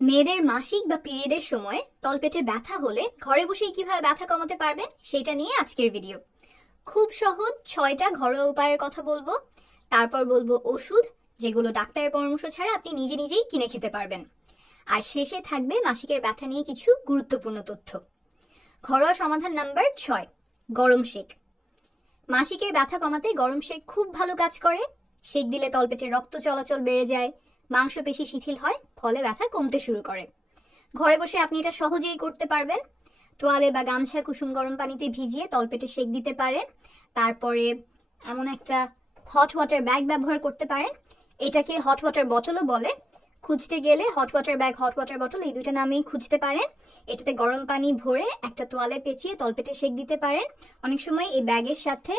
মেয়েদের মাসিক বা পিরিয়ডের সময় তলপেটে ব্যথা হলে ঘরে বসেই কিভাবে ব্যথা কমাতে পারবেন সেটা নিয়ে আজকের ভিডিও। খুব সহজ 6টা ঘরোয়া উপায়ের কথা বলবো। তারপর বলবো ওষুধ যেগুলো ডাক্তারের পরামর্শ ছাড়া আপনি নিজে নিজেই কিনে খেতে পারবেন। আর শেষে থাকবে মাসিকের ব্যথা নিয়ে কিছু গুরুত্বপূর্ণ তথ্য। ঘরোয়া সমাধান নাম্বার 6, গরম শেক। মাসিকের ব্যথা কমাতে গরম শেক খুব ভালো কাজ করে। শেক দিলে তলপেটে রক্ত চলাচল বেড়ে যায়, মাংসপেশি শিথিল হয়, ফলে ব্যথা কমতে শুরু করে। ঘরে বসে আপনি এটা সহজেই করতে পারবেন। তোয়ালে বা গামছা কুসুম গরম পানিতে ভিজিয়ে তলপেটে সেক দিতে পারেন। তারপরে এমন একটা হট ওয়াটার ব্যাগ ব্যবহার করতে পারেন। এটাকে হট ওয়াটার বটলও বলে। খুঁজতে গেলে hot water bag, hot water bottle এই দুটো নামেই খুঁজতে পারেন। এটাতে গরম পানি ভরে একটা তোয়ালে পেঁচিয়ে তলপেটে সেক দিতে পারেন। অনেক সময় এই ব্যাগের সাথে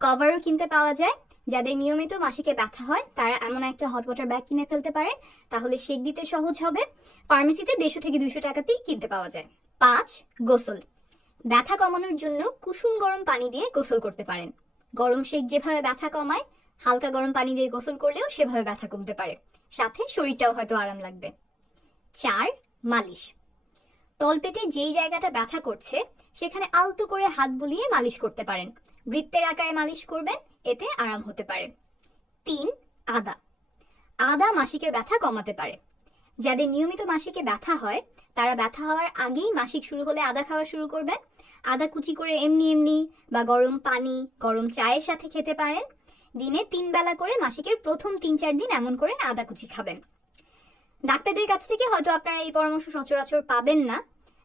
কভারও কিনতে পাওয়া যায়। যাদের নিয়মিত মাসিকে ব্যথা হয় তারা এমন একটা হট ওয়াটার ব্যাগ কিনে ফেলতে পারেন, তাহলে সেক দিতে সহজ হবে। ফার্মেসিতে 150 থেকে 200 টাকাতেই কিনতে পাওয়া যায়। 5, গোসল। ব্যথা কমানোর জন্য কুসুম গরম পানি দিয়ে গোসল করতে পারেন। গরম শেক যেভাবে ব্যথা কমায়, হালকা গরম পানি দিয়ে গোসল করলেও সেভাবে ব্যথা কমতে পারে, সাথে শরীরটাও হয়তো আরাম লাগবে। 4, মালিশ। তলপেটে যেই জায়গাটা ব্যথা করছে সেখানে আলতো করে হাত বুলিয়ে মালিশ করতে পারেন। বৃত্তের আকারে মালিশ করবেন, এতে আরাম হতে পারে। 3, আদা। আদা মাসিকের ব্যথা কমাতে পারে। যাদের নিয়মিত মাসিকে ব্যথা হয় তারা ব্যথা হওয়ার আগেই মাসিক শুরু হলে আদা খাওয়া শুরু করবেন। আদা কুচি করে এমনি এমনি বা গরম পানি, গরম চায়ের সাথে খেতে পারেন। দিনে 3 বেলা করে মাসিকের প্রথম 3-4 দিন এমন করে আদা কুচি খাবেন। ডাক্তারদের কাছ থেকে হয়তো আপনারা এই পরামর্শ সচরাচর পাবেন না,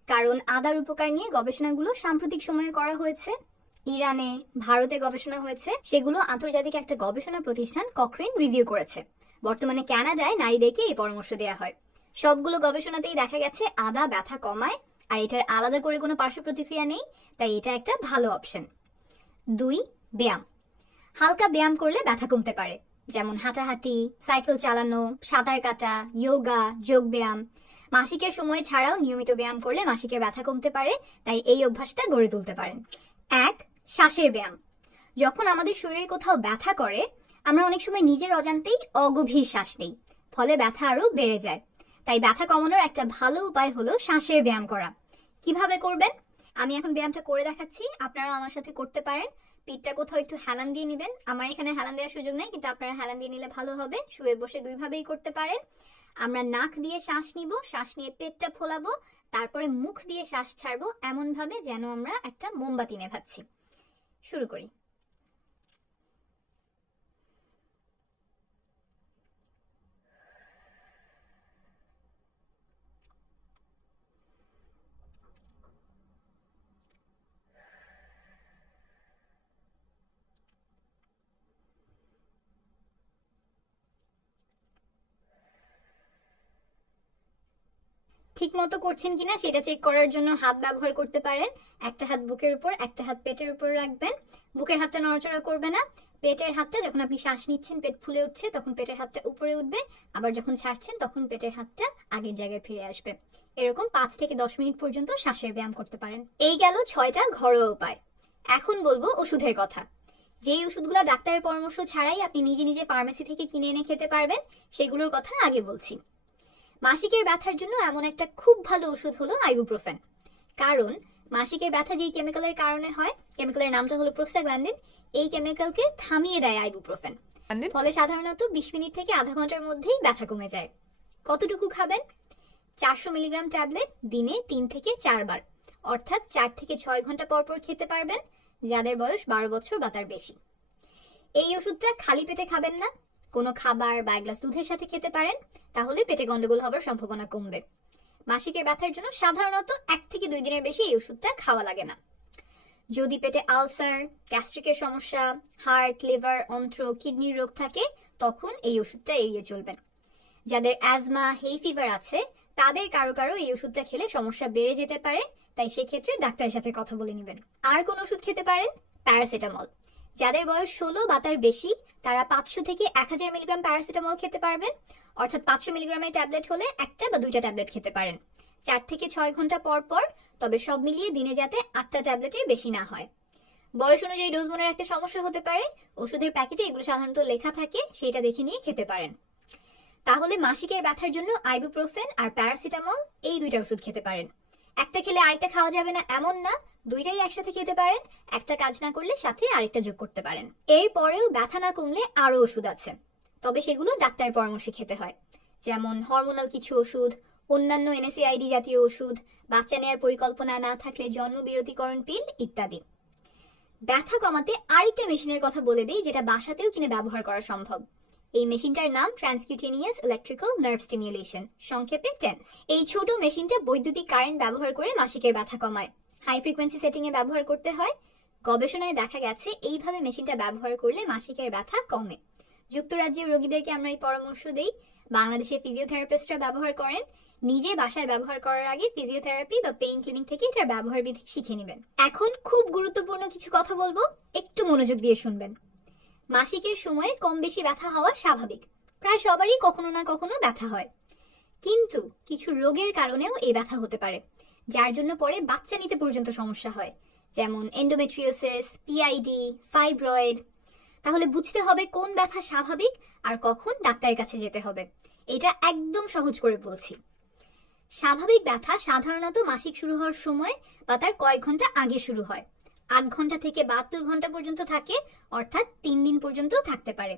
কারণ আদার উপকার নিয়ে গবেষণাগুলো সাম্প্রতিক সময়ে করা হয়েছে। ইরানে, ভারতে গবেষণা হয়েছে, সেগুলো আন্তর্জাতিক একটা গবেষণা প্রতিষ্ঠান কখরেন রিভিউ করেছে। বর্তমানে কানাডায় নারীদেরকে এই পরামর্শ দেওয়া হয়। সবগুলো গবেষণাতেই দেখা গেছে আদা ব্যথা কমায়, আর এটার আলাদা করে কোনো পার্শ্ব প্রতিক্রিয়া নেই, তাই এটা একটা ভালো অপশন। 2, ব্যায়াম। হালকা ব্যায়াম করলে ব্যথা কমতে পারে, যেমন হাঁটাহাঁটি, সাইকেল চালানো, সাঁতার কাটা, যোগা, যোগ ব্যায়াম। মাসিকের সময় ছাড়াও নিয়মিত ব্যায়াম করলে মাসিকের ব্যথা কমতে পারে, তাই এই অভ্যাসটা গড়ে তুলতে পারেন। 1, শ্বাসের ব্যায়াম। যখন আমাদের শরীরে কোথাও ব্যথা করে আমরা অনেক সময় নিজের অজান্তেই অগভীর শ্বাস নেই, ফলে ব্যথা আরো বেড়ে যায়। তাই ব্যথা কমানোর একটা ভালো উপায় হলো শ্বাসের ব্যায়াম করা। কিভাবে করবেন আমি এখন ব্যায়ামটা করে দেখাচ্ছি, আপনারা আমার সাথে করতে পারেন। পিঠটা কোথাও একটু হেলান দিয়ে নেবেন। আমার এখানে হেলান দেওয়ার সুযোগ নেই, কিন্তু আপনারা হেলান দিয়ে নিলে ভালো হবে। শুয়ে বসে দুইভাবেই করতে পারেন। আমরা নাক দিয়ে শ্বাস নিব, শ্বাস নিয়ে পেটটা ফোলাবো, তারপরে মুখ দিয়ে শ্বাস ছাড়বো, এমন ভাবে যেন আমরা একটা মোমবাতি নেভাচ্ছি। শুরু করি। ঠিক মতো করছেন কিনা সেটা চেক করার জন্য হাত ব্যবহার করতে পারেন। একটা হাত বুকের উপর, একটা হাত পেটের উপর রাখবেন। বুকের হাতটা নড়াচড়া করবে না। পেটের হাতটা যখন আপনি শ্বাস নিচ্ছেন পেট ফুলে উঠছে তখন পেটের হাতটা উপরে উঠবে, আবার যখন ছাড়ছেন তখন পেটের হাতটা আগের জায়গায় ফিরে আসবে। এরকম 5 থেকে 10 মিনিট পর্যন্ত শ্বাসের ব্যায়াম করতে পারেন। এই গেল 6টা ঘরোয়া উপায়। এখন বলবো ওষুধের কথা। যেই ওষুধগুলো ডাক্তারের পরামর্শ ছাড়াই আপনি নিজে নিজে ফার্মেসি থেকে কিনে এনে খেতে পারবেন সেগুলোর কথা আগে বলছি। মাসিকের ব্যথার জন্য এমন একটা খুব ভালো ওষুধ হলো আইবুপ্রোফেন। কারণ মাসিকের ব্যথা যেই কেমিক্যালের কারণে হয়, কেমিক্যালের নামটা হলো প্রোস্টাগ্ল্যান্ডিন, এই কেমিক্যালকে থামিয়ে দেয় আইবুপ্রোফেন। ফলে সাধারণত 20 মিনিট থেকে আধা ঘন্টার মধ্যেই ব্যথা কমে যায়। কতটুকু খাবেন? 400 মিলিগ্রাম ট্যাবলেট দিনে 3 থেকে 4 বার, অর্থাৎ 4 থেকে 6 ঘন্টা পর পর খেতে পারবেন যাদের বয়স 12 বছর বা তার বেশি। এই ওষুধটা খালি পেটে খাবেন না, কোনো খাবার বা এক গ্লাস দুধের সাথে খেতে পারেন, তাহলে পেটে গন্ডগোল হবার সম্ভাবনা কমবে। মাসিকের ব্যথার জন্য সাধারণত 1 থেকে 2 দিনের বেশি এই ওষুধটা খাওয়া লাগে না। যদি পেটে আলসার, গ্যাস্ট্রিকের সমস্যা, হার্ট, লিভার, অন্ত্র, কিডনির রোগ থাকে তখন এই ওষুধটা এড়িয়ে চলবেন। যাদের অ্যাজমা, হেই ফিভার আছে তাদের কারো কারো এই ওষুধটা খেলে সমস্যা বেড়ে যেতে পারে, তাই সেক্ষেত্রে ডাক্তারের সাথে কথা বলে নেবেন। আর কোন ওষুধ খেতে পারেন? প্যারাসিটামল। যাদের বয়স 16 বা তার বেশি তারা 500 থেকে 1000 মিলিগ্রাম প্যারাসিটামল খেতে পারবেন, অর্থাৎ 500 মিলিগ্রামের ট্যাবলেট হলে একটা বা দুইটা ট্যাবলেট খেতে পারেন 4 থেকে 6 ঘন্টা পর পর, তবে সব মিলিয়ে দিনে যাতে 8টা ট্যাবলেটের বেশি না হয়। বয়স অনুযায়ী ডোজ মনে রাখতে সমস্যা হতে পারে, ওষুধের প্যাকেটে এগুলো সাধারণত লেখা থাকে, সেটা দেখে নিয়ে খেতে পারেন। তাহলে মাসিকের ব্যথার জন্য আইবুপ্রোফেন আর প্যারাসিটামল এই দুইটা ওষুধ খেতে পারেন। একটা খেলে আরেকটা খাওয়া যাবে না এমন না, দুইটাই একসাথে খেতে পারেন। একটা কাজ না করলে সাথে আরেকটা যোগ করতে পারেন। এরপরেও ব্যথা না কমলে আরো ওষুধ আছে, তবে সেগুলো ডাক্তারের পরামর্শে খেতে হয়। যেমন হরমোনাল কিছু ওষুধ, অন্যান্য এনএসএআইডি জাতীয় ওষুধ, বাচ্চা নেওয়ার পরিকল্পনা না থাকলে জন্মবিরতিকরণ পিল ইত্যাদি। ব্যথা কমাতে আরেকটা মেশিনের কথা বলে দিই, যেটা বাসাতেও কিনে ব্যবহার করা সম্ভব। এই মেশিনটার নাম ট্রান্সকিউটেনিয়াস ইলেকট্রিক্যাল নার্ভ স্টিমুলেশন, সংক্ষেপে টেন্স। এই ছোট মেশিনটা বৈদ্যুতিক কারেন্ট ব্যবহার করে মাসিকের ব্যথা কমায়। হাই ফ্রিকোয়েন্সি সেটিং এ ব্যবহার করতে হয়। গবেষণায় দেখা গেছে এইভাবে মেশিনটা ব্যবহার করলে মাসিকের ব্যথা কমে। যুক্তরাজ্যের রোগীদেরকে আমরা এই পরামর্শ দেই। বাংলাদেশে ফিজিওথেরাপিস্টরা ব্যবহার করেন। নিজে বাসায় ব্যবহার করার আগে ফিজিওথেরাপি বা পেইন ক্লিনিক থেকে এটার ব্যবহার বিধি শিখে নেবেন। এখন খুব গুরুত্বপূর্ণ কিছু কথা বলবো, একটু মনোযোগ দিয়ে শুনবেন। মাসিকের সময়ে কম বেশি ব্যথা হওয়া স্বাভাবিক। প্রায় সবারই কখনো না কখনো ব্যথা হয়, কিন্তু কিছু রোগের কারণেও এই ব্যথা হতে পারে, যার জন্য পরে বাচ্চা নিতে পর্যন্ত সমস্যা হয়, যেমন এন্ডোমেট্রিওসিস, পিআইডি, ফাইব্রয়েড। তাহলে বুঝতে হবে কোন ব্যথা স্বাভাবিক আর কখন ডাক্তারের কাছে যেতে হবে। এটা একদম সহজ করে বলছি। স্বাভাবিক ব্যথা সাধারণত মাসিক শুরু হওয়ার সময় বা তার কয়েক ঘন্টা আগে শুরু হয়। 8 ঘন্টা থেকে 72 ঘন্টা পর্যন্ত থাকে, অর্থাৎ 3 দিন পর্যন্ত থাকতে পারে।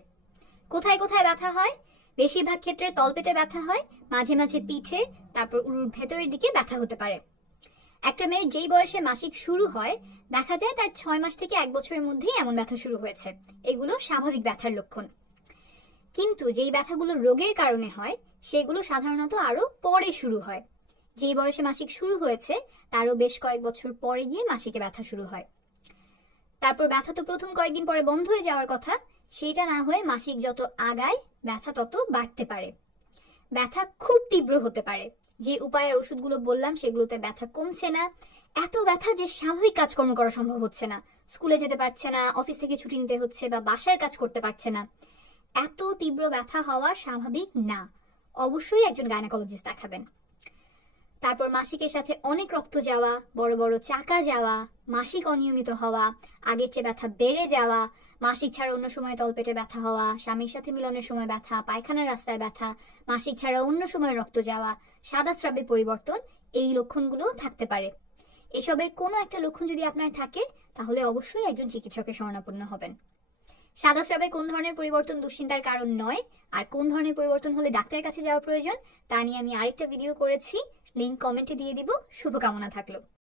কোথায় কোথায় ব্যথা হয়? বেশিরভাগ ক্ষেত্রে তলপেটে ব্যথা হয়, মাঝে মাঝে পিঠে, তারপর উরুর ভেতরের দিকে ব্যথা হতে পারে। একটা মেয়ের যেই বয়সে মাসিক শুরু হয় দেখা যায় তার 6 মাস থেকে 1 বছরের মধ্যেই এমন ব্যথা শুরু হয়েছে। এগুলো স্বাভাবিক ব্যথার লক্ষণ। কিন্তু যেই ব্যথাগুলো রোগের কারণে হয় সেগুলো সাধারণত আরো পরে শুরু হয়। যেই বয়সে মাসিক শুরু হয়েছে তারও বেশ কয়েক বছর পরে গিয়ে মাসিকে ব্যথা শুরু হয়। তারপর ব্যথা তো প্রথম কয়েকদিন পরে বন্ধ হয়ে যাওয়ার কথা, সেটা না হয়ে মাসিক যত আগায় ব্যথা তত বাড়তে পারে। ব্যথা খুব তীব্র হতে পারে। যে উপায়ের ওষুধগুলো বললাম সেগুলোতে ব্যথা কমছে না। এত ব্যথা যে স্বাভাবিক কাজকর্ম করা সম্ভব হচ্ছে না, স্কুলে যেতে পারছে না, অফিস থেকে ছুটি নিতে হচ্ছে বা বাসার কাজ করতে পারছে না। এত তীব্র ব্যথা হওয়া স্বাভাবিক না, অবশ্যই একজন গাইনোকোলজিস্ট দেখাবেন। তারপর মাসিকের সাথে অনেক রক্ত যাওয়া, বড় বড় চাকা যাওয়া, মাসিক অনিয়মিত হওয়া, আগের চেয়ে ব্যথা বেড়ে যাওয়া, মাসিক ছাড়া অন্য সময় তলপেটে ব্যথা হওয়া, স্বামীর সাথে মিলনের সময় ব্যথা, পায়খানার রাস্তায় ব্যথা, মাসিক ছাড়া অন্য সময় রক্ত যাওয়া, সাদা স্রাবে পরিবর্তন, এই লক্ষণগুলো থাকতে পারে। এসবের কোনো একটা লক্ষণ যদি আপনার থাকে তাহলে অবশ্যই একজন চিকিৎসকের শরণাপন্ন হবেন। সাদা স্রাবে কোন ধরনের পরিবর্তন দুশ্চিন্তার কারণ নয়, আর কোন ধরনের পরিবর্তন হলে ডাক্তারের কাছে যাওয়া প্রয়োজন তা নিয়ে আমি আরেকটা ভিডিও করেছি, লিংক কমেন্টে দিয়ে দিব। শুভকামনা থাকলো।